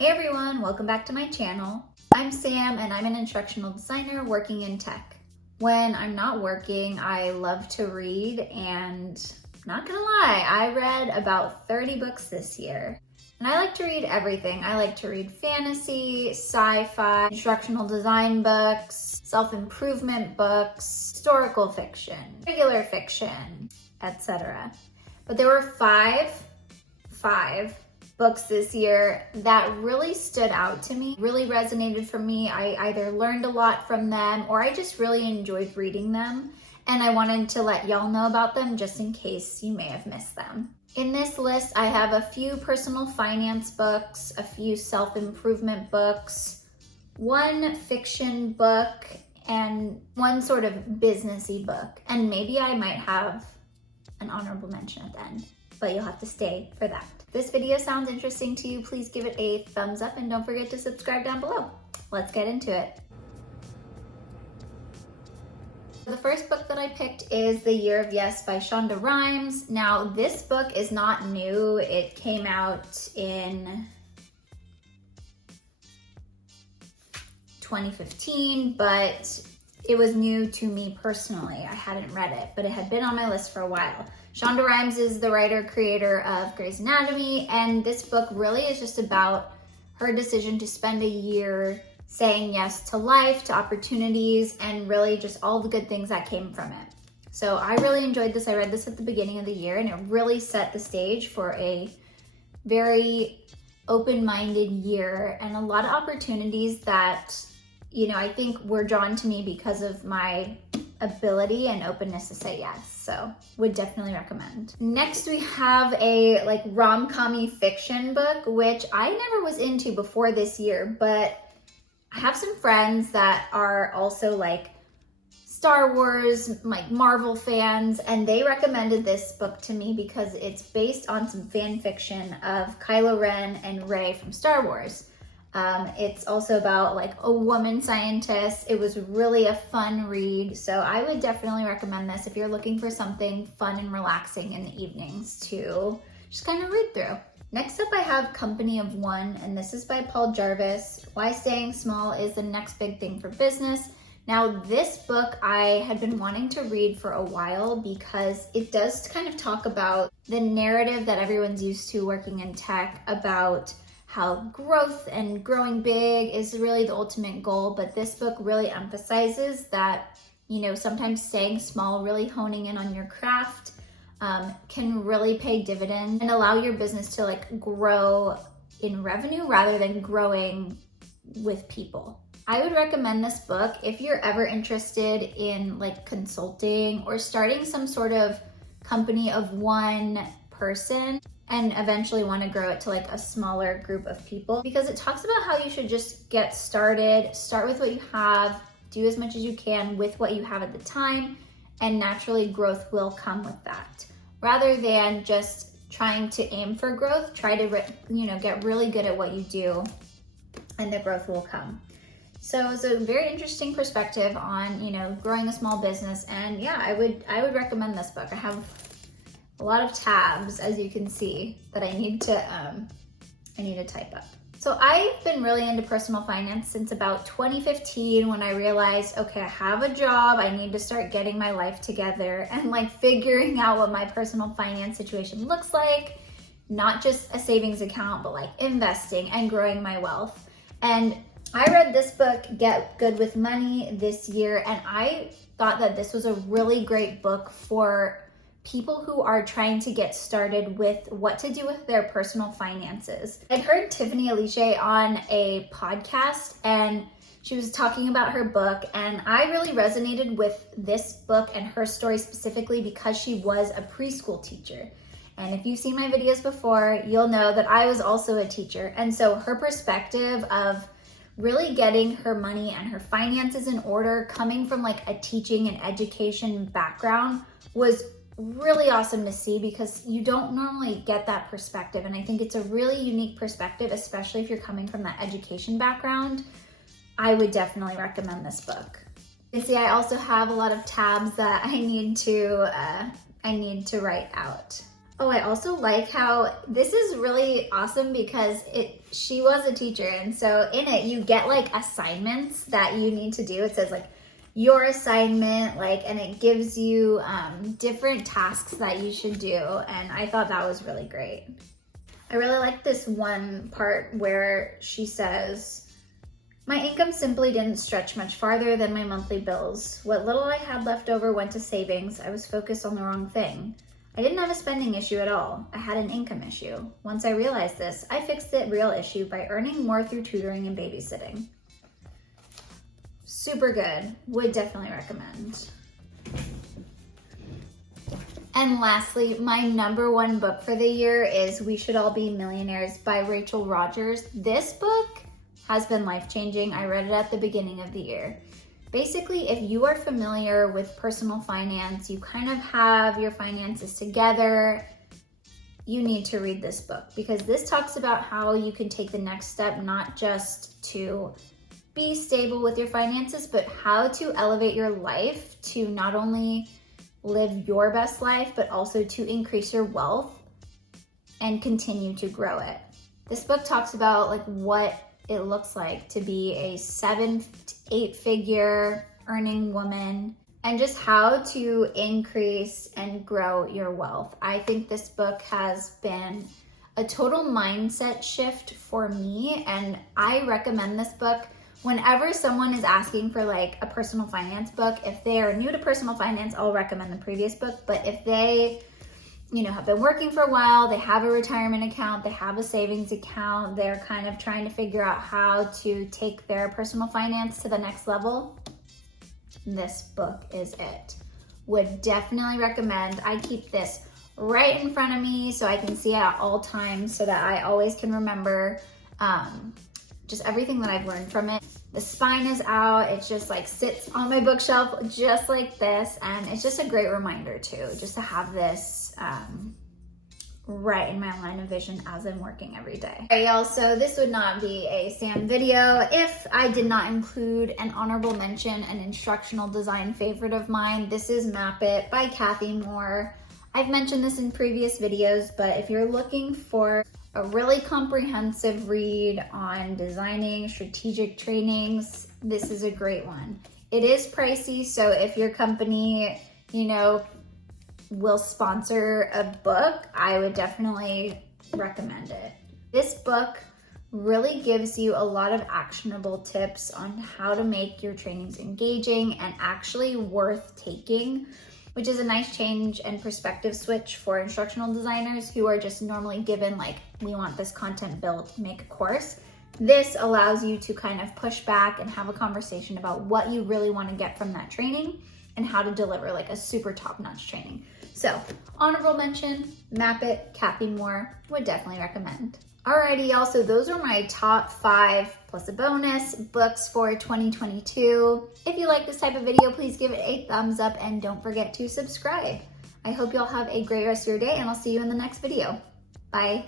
Hey everyone, welcome back to my channel. I'm Sam and I'm an instructional designer working in tech. When I'm not working, I love to read and not gonna lie, I read about 30 books this year. And I like to read everything. I like to read fantasy, sci-fi, instructional design books, self-improvement books, historical fiction, regular fiction, etc. But there were five books this year that really stood out to me, really resonated for me. I either learned a lot from them or I just really enjoyed reading them. And I wanted to let y'all know about them just in case you may have missed them. In this list, I have a few personal finance books, a few self-improvement books, one fiction book, and one sort of businessy book. And maybe I might have an honorable mention at the end, but you'll have to stay for that. If this video sounds interesting to you, please give it a thumbs up and don't forget to subscribe down below. Let's get into it. The first book that I picked is The Year of Yes by Shonda Rhimes. Now, this book is not new. It came out in 2015, but it was new to me personally. I hadn't read it, but it had been on my list for a while. Shonda Rhimes is the writer, creator of Grey's Anatomy, and this book really is just about her decision to spend a year saying yes to life, to opportunities, and really just all the good things that came from it. So I really enjoyed this. I read this at the beginning of the year, and it really set the stage for a very open-minded year and a lot of opportunities that, you know, I think were drawn to me because of my ability and openness to say yes. So would definitely recommend. Next we have a rom-com-y fiction book, which I never was into before this year, but I have some friends that are also Star Wars, Marvel fans, and they recommended this book to me because it's based on some fan fiction of Kylo Ren and Rey from Star Wars. It's also about a woman scientist. It was really a fun read, so I would definitely recommend this if you're looking for something fun and relaxing in the evenings to just kind of read through. Next up I have Company of One, and this is by Paul Jarvis. Why Staying Small is the Next Big Thing for Business. Now this book I had been wanting to read for a while because it does kind of talk about the narrative that everyone's used to working in tech about how growth and growing big is really the ultimate goal, but this book really emphasizes that, you know, sometimes staying small, really honing in on your craft can really pay dividends and allow your business to grow in revenue rather than growing with people. I would recommend this book if you're ever interested in consulting or starting some sort of company of one person and eventually want to grow it to a smaller group of people, because it talks about how you should just get started, start with what you have, do as much as you can with what you have at the time, and naturally growth will come with that. Rather than just trying to aim for growth, try to get really good at what you do and the growth will come. So it's a very interesting perspective on, growing a small business, and yeah, I would recommend this book. I have a lot of tabs, as you can see, that I need to type up. So I've been really into personal finance since about 2015 when I realized, okay, I have a job, I need to start getting my life together and figuring out what my personal finance situation looks like, not just a savings account, but investing and growing my wealth. And I read this book, Get Good with Money, this year, and I thought that this was a really great book for people who are trying to get started with what to do with their personal finances. I heard Tiffany Aliche on a podcast and she was talking about her book, and I really resonated with this book and her story specifically because she was a preschool teacher. And if you've seen my videos before, you'll know that I was also a teacher. And so her perspective of really getting her money and her finances in order, coming from a teaching and education background, was really awesome to see because you don't normally get that perspective. And I think it's a really unique perspective, especially if you're coming from that education background. I would definitely recommend this book. You see, I also have a lot of tabs that I need to write out. Oh, I also like how this is really awesome because she was a teacher, and so in it you get like assignments that you need to do. It says like your assignment, like, and it gives you different tasks that you should do, and I thought that was really great. I really like this one part where she says, "My income simply didn't stretch much farther than my monthly bills. What little I had left over went to savings. I was focused on the wrong thing. I didn't have a spending issue at all. I had an income issue. Once I realized this, I fixed the real issue by earning more through tutoring and babysitting." Super good. Would definitely recommend. And lastly, my number one book for the year is We Should All Be Millionaires by Rachel Rodgers. This book has been life-changing. I read it at the beginning of the year. Basically, if you are familiar with personal finance, you kind of have your finances together, you need to read this book because this talks about how you can take the next step, not just to be stable with your finances, but how to elevate your life to not only live your best life, but also to increase your wealth and continue to grow it. This book talks about like what it looks like to be a 7 to 8 figure earning woman and just how to increase and grow your wealth. I think this book has been a total mindset shift for me, and I recommend this book whenever someone is asking for like a personal finance book. If they are new to personal finance, I'll recommend the previous book. But if they, have been working for a while, they have a retirement account, they have a savings account, they're kind of trying to figure out how to take their personal finance to the next level, this book is it. Would definitely recommend. I keep this right in front of me so I can see it at all times so that I always can remember just everything that I've learned from it. The spine is out. It just like sits on my bookshelf just like this. And it's just a great reminder too, just to have this right in my line of vision as I'm working every day. All right, y'all, so this would not be a Sam video if I did not include an honorable mention, an instructional design favorite of mine. This is Map It by Kathy Moore. I've mentioned this in previous videos, but if you're looking for a really comprehensive read on designing strategic trainings, this is a great one. It is pricey, so if your company, will sponsor a book, I would definitely recommend it. This book really gives you a lot of actionable tips on how to make your trainings engaging and actually worth taking, which is a nice change and perspective switch for instructional designers who are just normally given like, we want this content built, make a course. This allows you to kind of push back and have a conversation about what you really want to get from that training and how to deliver like a super top-notch training. So, honorable mention, Map It, Kathy Moore, would definitely recommend. Alrighty, y'all, so those are my top 5 plus a bonus books for 2022. If you like this type of video, please give it a thumbs up and don't forget to subscribe. I hope y'all have a great rest of your day and I'll see you in the next video. Bye.